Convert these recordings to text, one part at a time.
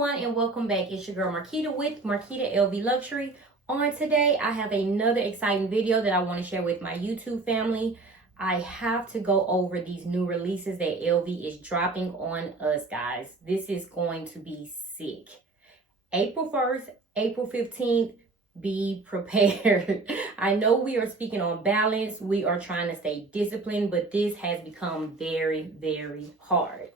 everyone, and welcome back. It's your girl Marquita with Marquita LV Luxury. On today, I have another exciting video that I want to share with my YouTube family. I have to go over these new releases that LV is dropping on us, guys. This is going to be sick. April 1st, April 15th, be prepared. I know we are speaking on balance. We are trying to stay disciplined, but this has become very, very hard.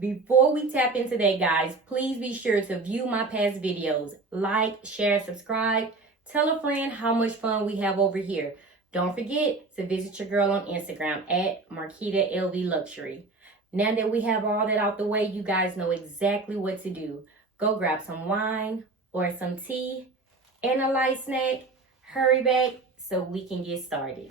Before we tap into that, guys, please be sure to view my past videos. Like, share, subscribe. Tell a friend how much fun we have over here. Don't forget to visit your girl on Instagram at Marquita LV Luxury. Now that we have all that out the way, you guys know exactly what to do. Go grab some wine or some tea and a light snack. Hurry back so we can get started.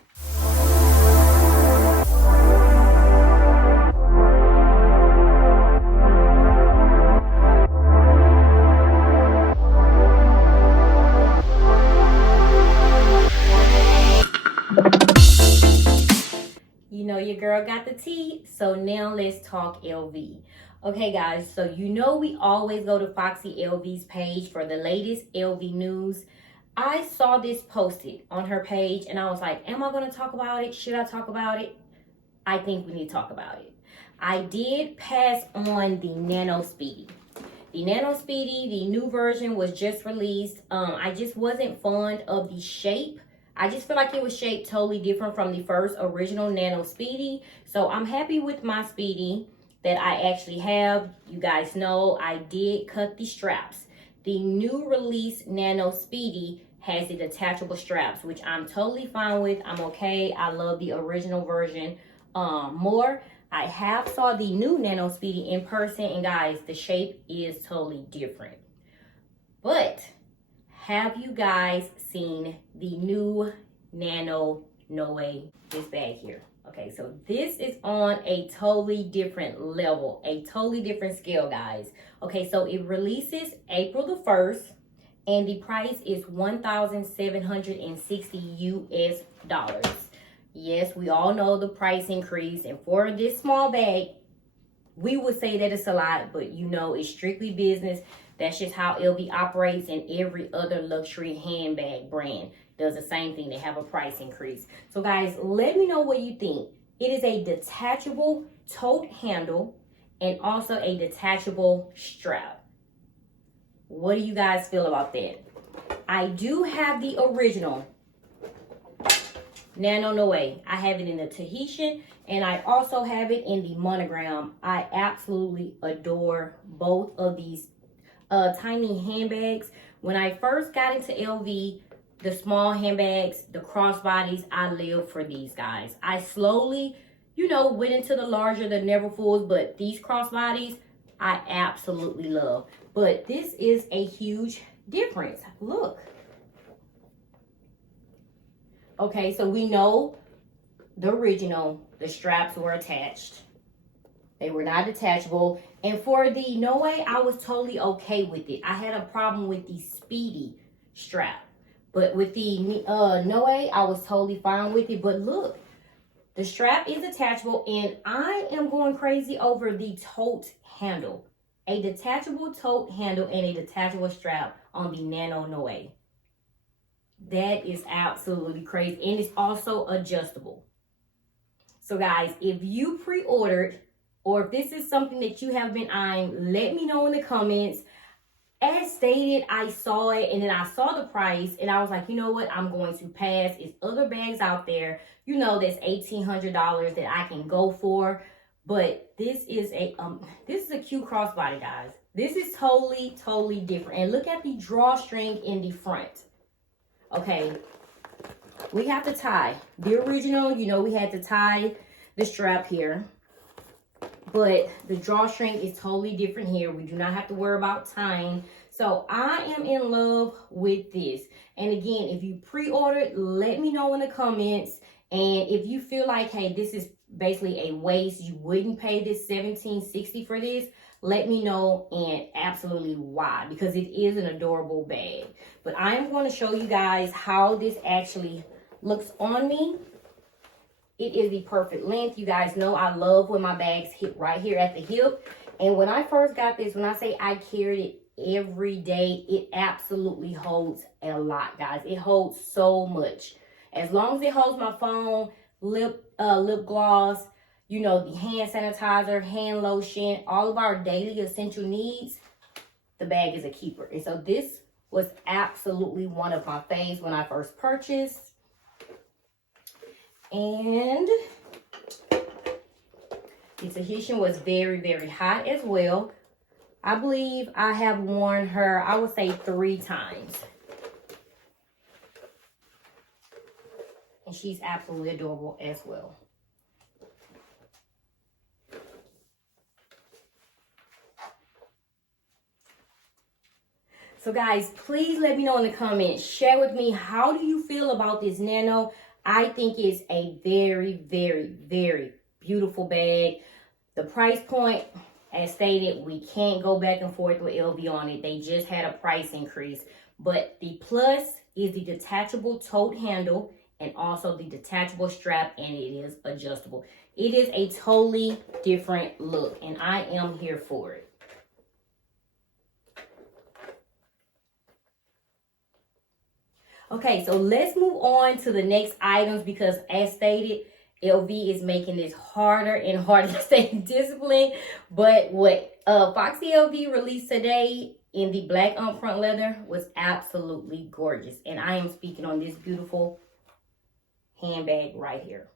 You know your girl got the tea, so now let's talk LV. Okay, guys, so you know we always go to Foxy LV's page for the latest LV news. I saw this posted on her page, and I was like, am I going to talk about it? Should I talk about it? I think we need to talk about it. I did pass on the Nano Speedy. The Nano Speedy, the new version was just released. I just wasn't fond of the shape. I just feel like it was shaped totally different from the first original Nano Speedy. So I'm happy with my Speedy that I actually have. You guys know I did cut the straps. The new release Nano Speedy has the detachable straps, which I'm totally fine with. I'm okay. I love the original version more. I have saw the new Nano Speedy in person, and guys, the shape is totally different. But have you guys seen the new Nano Noe, this bag here? Okay, so this is on a totally different level, a totally different scale, guys. Okay, so it releases April the 1st, and the price is $1,760 US. Yes, we all know the price increase, and for this small bag, we would say that it's a lot, but you know it's strictly business. That's just how LV operates, and every other luxury handbag brand does the same thing. They have a price increase. So guys, let me know what you think. It is a detachable tote handle and also a detachable strap. What do you guys feel about that? I do have the original Nano Noe. I have it in the Tahitian, and I also have it in the Monogram. I absolutely adore both of these tiny handbags. When I first got into LV, the small handbags, the crossbodies, I live for these, guys. I slowly, you know, went into the larger, the Neverfulls, but these crossbodies, I absolutely love. But this is a huge difference. Look. Okay, so we know the original, the straps were attached. They were not detachable. And for the Noe, I was totally okay with it. I had a problem with the Speedy strap. But with the Noe, I was totally fine with it. But look, the strap is detachable, and I am going crazy over the tote handle. A detachable tote handle and a detachable strap on the Nano Noe. That is absolutely crazy. And it's also adjustable. So guys, if you pre-ordered, or if this is something that you have been eyeing, let me know in the comments. As stated, I saw it, and then I saw the price, and I was like, you know what? I'm going to pass. It's other bags out there, you know, that's $1,800 that I can go for. But this is a cute crossbody, guys. This is totally, totally different. And look at the drawstring in the front. Okay, we have to tie. The original, you know, we had to tie the strap here. But the drawstring is totally different here. We do not have to worry about tying. So I am in love with this. And again, if you pre-ordered, let me know in the comments. And if you feel like, hey, this is basically a waste, you wouldn't pay this $1,760 for this, let me know and absolutely why. Because it is an adorable bag. But I am going to show you guys how this actually looks on me. It is the perfect length. You guys know I love when my bags hit right here at the hip. And when I first got this, when I say I carried it every day, it absolutely holds a lot, guys. It holds so much. As long as it holds my phone, lip gloss, you know, the hand sanitizer, hand lotion, all of our daily essential needs, the bag is a keeper. And so this was absolutely one of my faves when I first purchased. And the Tahitian was very, very hot as well. I believe I have worn her, I would say 3 times. And she's absolutely adorable as well. So guys, please let me know in the comments. Share with me, how do you feel about this Nano? I think it's a very, very, very beautiful bag. The price point, as stated, we can't go back and forth with LV on it. They just had a price increase. But the plus is the detachable tote handle and also the detachable strap, and it is adjustable. It is a totally different look, and I am here for it. Okay, so let's move on to the next items because, as stated, LV is making this harder and harder to stay disciplined. But what Foxy LV released today in the black front leather was absolutely gorgeous. And I am speaking on this beautiful handbag right here.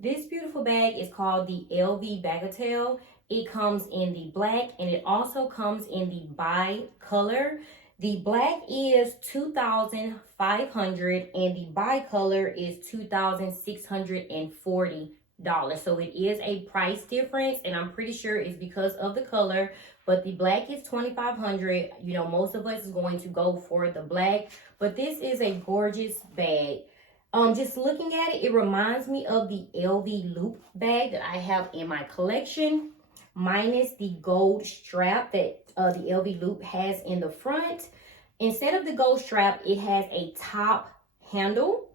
This beautiful bag is called the LV Bagatelle. It comes in the black and it also comes in the bi-color. The black is $2,500 and the bi-color is $2,640. So it is a price difference, and I'm pretty sure it's because of the color. But the black is $2,500. You know, most of us is going to go for the black, but this is a gorgeous bag. Just looking at it, it reminds me of the LV loop bag that I have in my collection, minus the gold strap that the LV loop has in the front. Instead of the gold strap, it has a top handle,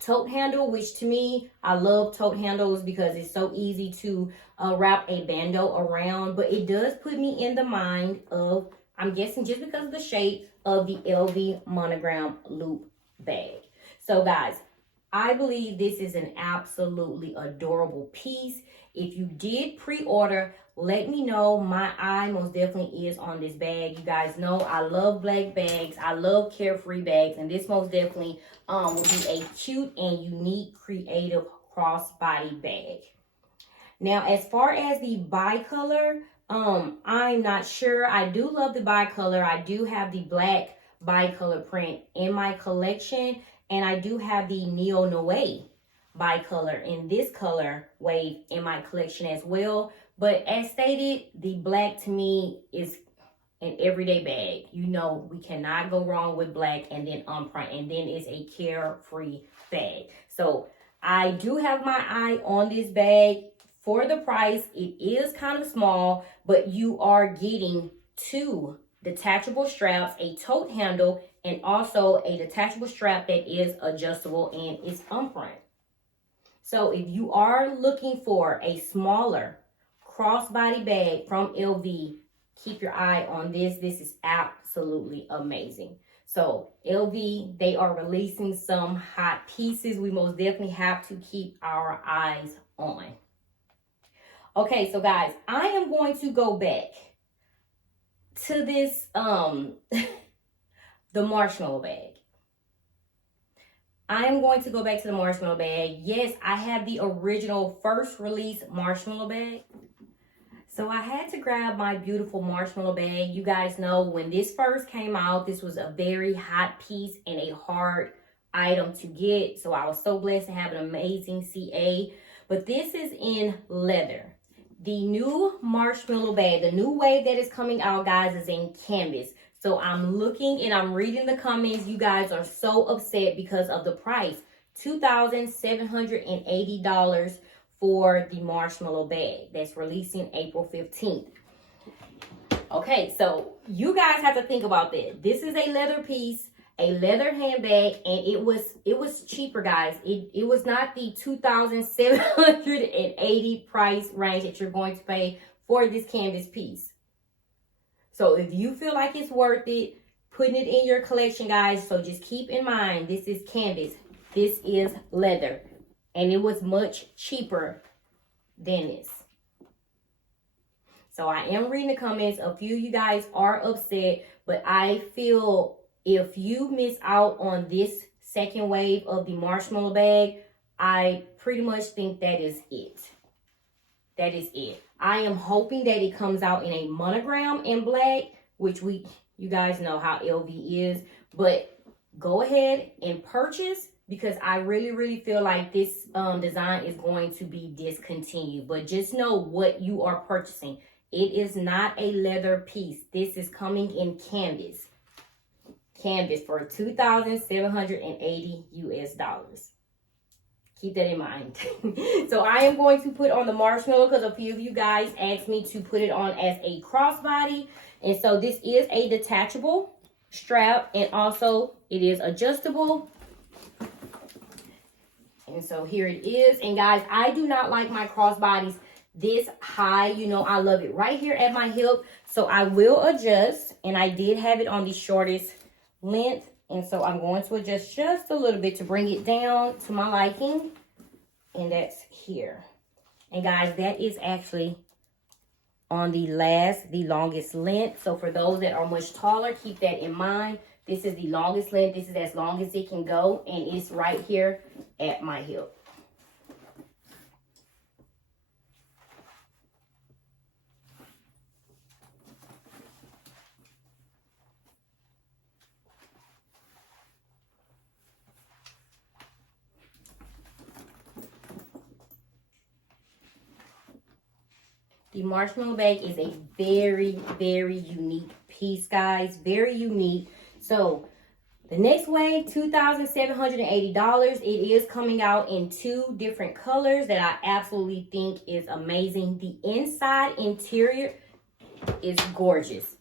tote handle, which to me, I love tote handles because it's so easy to wrap a bandeau around. But it does put me in the mind of, I'm guessing just because of the shape, of the LV Monogram loop bag. So guys, I believe this is an absolutely adorable piece. If you did pre-order, let me know. My eye most definitely is on this bag. You guys know I love black bags. I love carefree bags. And this most definitely will be a cute and unique creative crossbody bag. Now, as far as the bi-color, I'm not sure. I do love the bi-color. I do have the black bi-color print in my collection. And I do have the Nano Noe bi-color in this color wave in my collection as well. But as stated, the black to me is an everyday bag. You know, we cannot go wrong with black, and then print, and then it's a carefree bag. So I do have my eye on this bag. For the price, it is kind of small, but you are getting 2 detachable straps, a tote handle, and also a detachable strap that is adjustable and it's print. So if you are looking for a smaller crossbody bag from LV, keep your eye on this. This is absolutely amazing. So LV, they are releasing some hot pieces we most definitely have to keep our eyes on. Okay, so guys, I am going to go back to this the marshmallow bag. I am going to go back to the marshmallow bag. Yes, I have the original first release marshmallow bag. So I had to grab my beautiful marshmallow bag. You guys know when this first came out, this was a very hot piece and a hard item to get. So I was so blessed to have an amazing CA. But this is in leather. The new marshmallow bag, the new wave that is coming out, guys, is in canvas. So I'm looking and I'm reading the comments. You guys are so upset because of the price. $2,780 for the marshmallow bag that's releasing April 15th. Okay, so you guys have to think about that. This is a leather piece, a leather handbag, and it was cheaper, guys. It was not the $2,780 price range that you're going to pay for this canvas piece. So if you feel like it's worth it, putting it in your collection, guys. So just keep in mind, this is canvas. This is leather. And it was much cheaper than this. So I am reading the comments. A few of you guys are upset, but I feel if you miss out on this second wave of the Marshmallow Bag, I pretty much think that is it. That is it. I am hoping that it comes out in a monogram in black, which you guys know how LV is, but go ahead and purchase, because I really feel like this design is going to be discontinued. But just know what you are purchasing. It is not a leather piece. This is coming in canvas. Canvas for $2,780 US. Keep that in mind. So I am going to put on the marshmallow because a few of you guys asked me to put it on as a crossbody. And so this is a detachable strap, and also it is adjustable. And so here it is. And guys, I do not like my crossbodies this high. You know, I love it right here at my hip. So I will adjust, and I did have it on the shortest length. And so I'm going to adjust just a little bit to bring it down to my liking. And that's here. And guys, that is actually on the longest length. So for those that are much taller, keep that in mind. This is the longest length. This is as long as it can go. And it's right here at my hip. The Marshmallow Bag is a very unique piece, guys. Very unique. So the next wave, $2,780. It is coming out in 2 different colors that I absolutely think is amazing. The inside interior is gorgeous.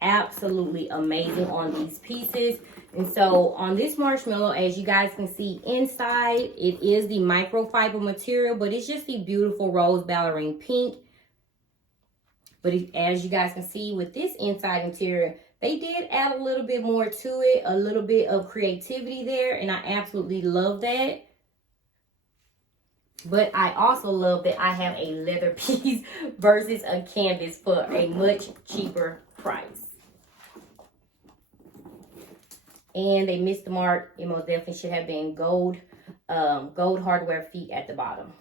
Absolutely amazing on these pieces. And so on this marshmallow, as you guys can see inside, it is the microfiber material, but it's just the beautiful rose ballerine pink. But as you guys can see with this inside interior, they did add a little bit more to it, a little bit of creativity there, and I absolutely love that. But I also love that I have a leather piece versus a canvas for a much cheaper price. And they missed the mark. It most definitely should have been gold hardware feet at the bottom.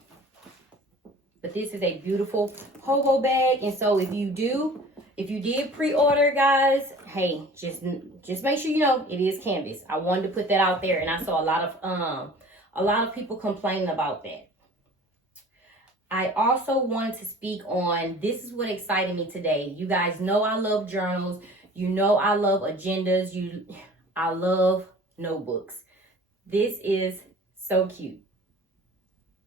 But this is a beautiful hobo bag. And so if you did pre-order, guys, hey, just make sure you know it is canvas. I wanted to put that out there, and I saw a lot of people complaining about that. I also wanted to speak on, this is what excited me today. You guys know I love journals. You know I love agendas. I love notebooks. This is so cute.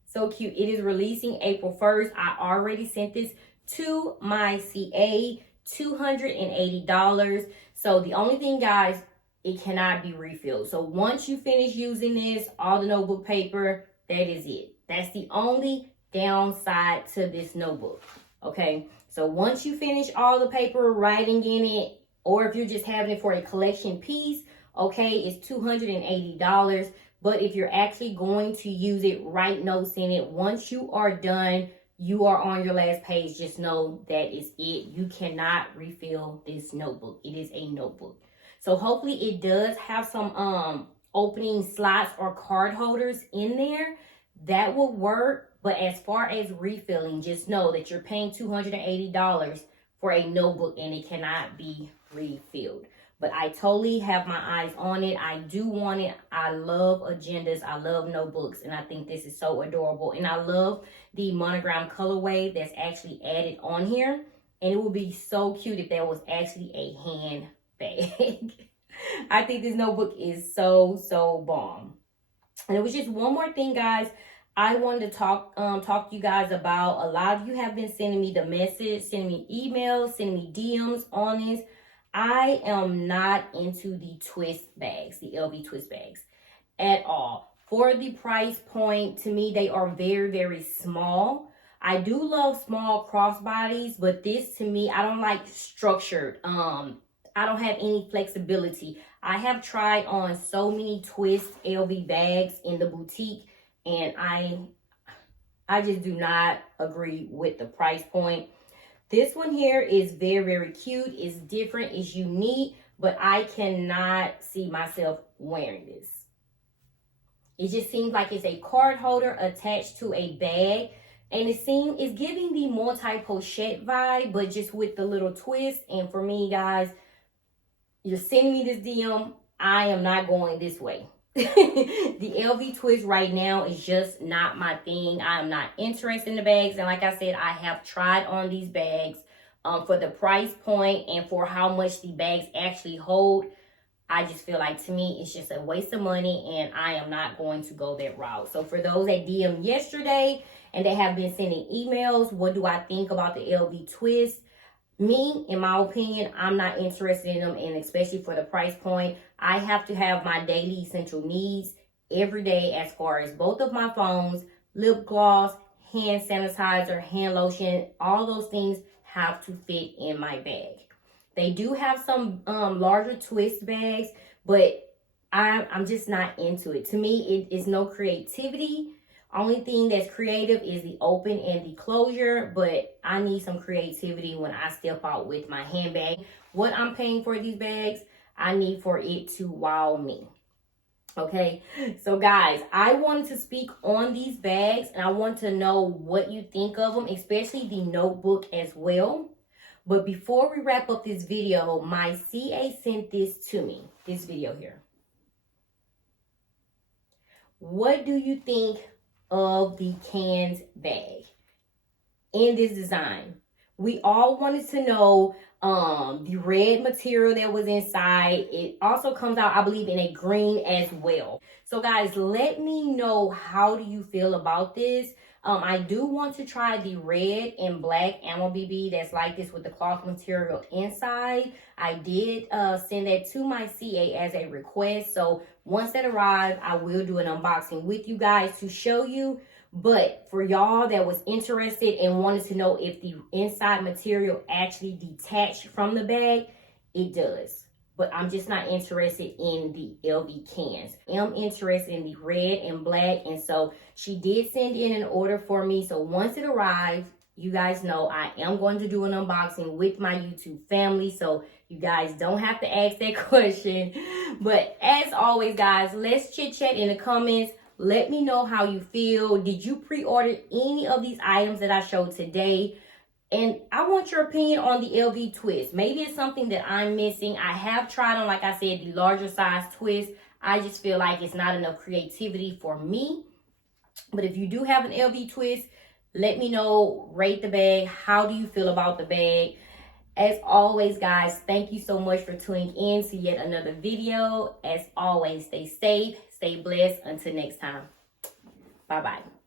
So cute. It is releasing April 1st. I already sent this to my CA, $280. So the only thing, guys, it cannot be refilled. So once you finish using this, all the notebook paper, that is it. That's the only downside to this notebook. Okay. So once you finish all the paper writing in it, or if you're just having it for a collection piece, okay, it's $280. But if you're actually going to use it, write notes in it, once you are done, you are on your last page, just know that is it. You cannot refill this notebook. It is a notebook. So hopefully it does have some opening slots or card holders in there. That will work. But as far as refilling, just know that you're paying $280 for a notebook and it cannot be refilled. But I totally have my eyes on it. I do want it. I love agendas. I love notebooks. And I think this is so adorable. And I love the monogram colorway that's actually added on here. And it would be so cute if there was actually a handbag. I think this notebook is so bomb. And it was just one more thing, guys. I wanted to talk to you guys about. A lot of you have been sending me the message, sending me emails, sending me DMs on this. I am not into the twist bags, the LV twist bags at all. For the price point, to me, they are very small. I do love small crossbodies, but this to me, I don't like structured. I don't have any flexibility. I have tried on so many twist LV bags in the boutique, and I just do not agree with the price point. This one here is very, very cute. It's different, it's unique, but I cannot see myself wearing this. It just seems like it's a card holder attached to a bag. And it's giving the multi-pochette vibe, but just with the little twist. And for me, guys, you're sending me this DM, I am not going this way. The LV twist right now is just not my thing. I am not interested in the bags. And like I said, I have tried on these bags for the price point and for how much the bags actually hold. I just feel like, to me, it's just a waste of money, and I am not going to go that route. So for those that DM'd yesterday and they have been sending emails, what do I think about the LV twist? Me, in my opinion, I'm not interested in them, and especially for the price point. I have to have my daily essential needs every day as far as both of my phones, lip gloss, hand sanitizer, hand lotion, all those things have to fit in my bag. They do have some larger twist bags, but I'm just not into it. To me, it is no creativity. Only thing that's creative is the open and the closure, but I need some creativity when I step out with my handbag. What I'm paying for these bags, I need for it to wow me. Okay, so guys, I wanted to speak on these bags, and I want to know what you think of them, especially the notebook as well. But before we wrap up this video, my CA sent this to me, this video here. What do you think of the cans bag in this design? We all wanted to know the red material that was inside. It also comes out, I believe, in a green as well. So guys, let me know, how do you feel about this? I do want to try the red and black ammo BB that's like this with the cloth material inside. I did send that to my CA as a request. So once that arrives, I will do an unboxing with you guys to show you. But for y'all that was interested and wanted to know if the inside material actually detached from the bag, it does. But I'm just not interested in the LV cans. I'm interested in the red and black. And so she did send in an order for me. So once it arrives, you guys know I am going to do an unboxing with my YouTube family. So you guys don't have to ask that question. But as always, guys, let's chit chat in the comments. Let me know how you feel. Did you pre-order any of these items that I showed today? And I want your opinion on the LV twist. Maybe it's something that I'm missing. I have tried on, like I said, the larger size twist. I just feel like it's not enough creativity for me. But if you do have an LV twist, let me know. Rate the bag. How do you feel about the bag? As always, guys, thank you so much for tuning in to yet another video. As always, stay safe, stay blessed. Until next time. Bye-bye.